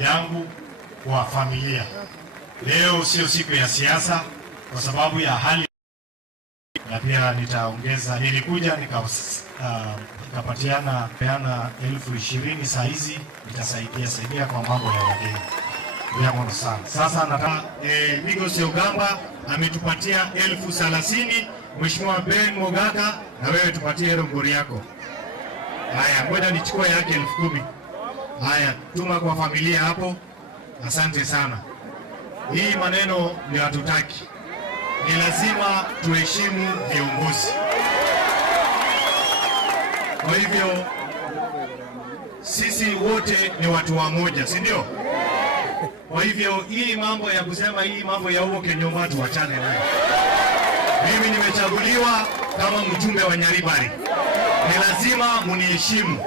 yangu kwa familia. Leo sio siku ya siasa kwa sababu ya hali, na pia nitaongeza, nilikuja nikapatiana 20,000 saa hizi, nitasaidia kwa mambo ya wageni. Ndio sana. Sasa nataka Migos Ogamba ametupatia 30,000. Mheshimiwa Ben Mogaka, na wewe tupatie hilo ngori yako. Haya, ngoja nichukue yake 10,000. Haya, tuma kwa familia hapo. Asante sana. Hii maneno ni hatutaki. Ni lazima tuheshimu viongozi. Kwa hivyo sisi wote ni watu wamoja, si ndio? Kwa hivyo hii mambo ya kusema hii mambo ya huo Kenyoma tuachane nayo. Mimi nimechaguliwa kama mjumbe wa Nyaribari. Ni lazima muniheshimu.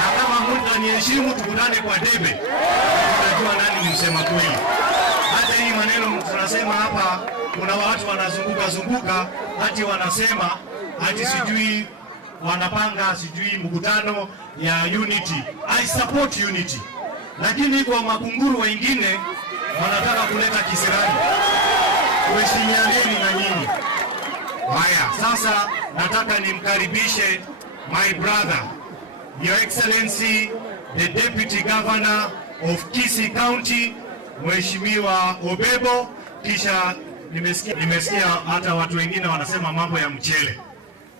Na kama mtaniheshimu tukutane kwa debe. Tunajua nani msema kweli. Hata hii maneno tunasema hapa, kuna watu wanazunguka hati wanasema hati sijui wanapanga sijui mkutano ya unity. I support unity. Lakini kwa makunguru wengine wanataka kuleta kisirani. Tuheshimianeni na nyinyi. Haya, sasa nataka nimkaribishe my brother, Your Excellency, the Deputy Governor of Kisii County, Mheshimiwa Obebo. Kisha nimesikia hata watu wengine wanasema mambo ya mchele.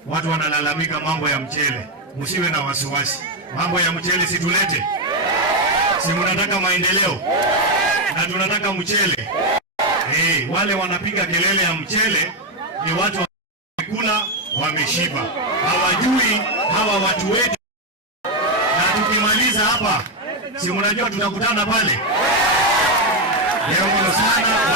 Watu wanalalamika mambo ya mchele. Msiwe na wasiwasi. Mambo ya mchele situlete. Si mnataka maendeleo na tunataka mchele. Wale wanapiga kelele ya mchele ni watu wamekula wameshiba, hawajui hawa watu wetu. Na tukimaliza hapa, si mnajua tutakutana pale leo sana.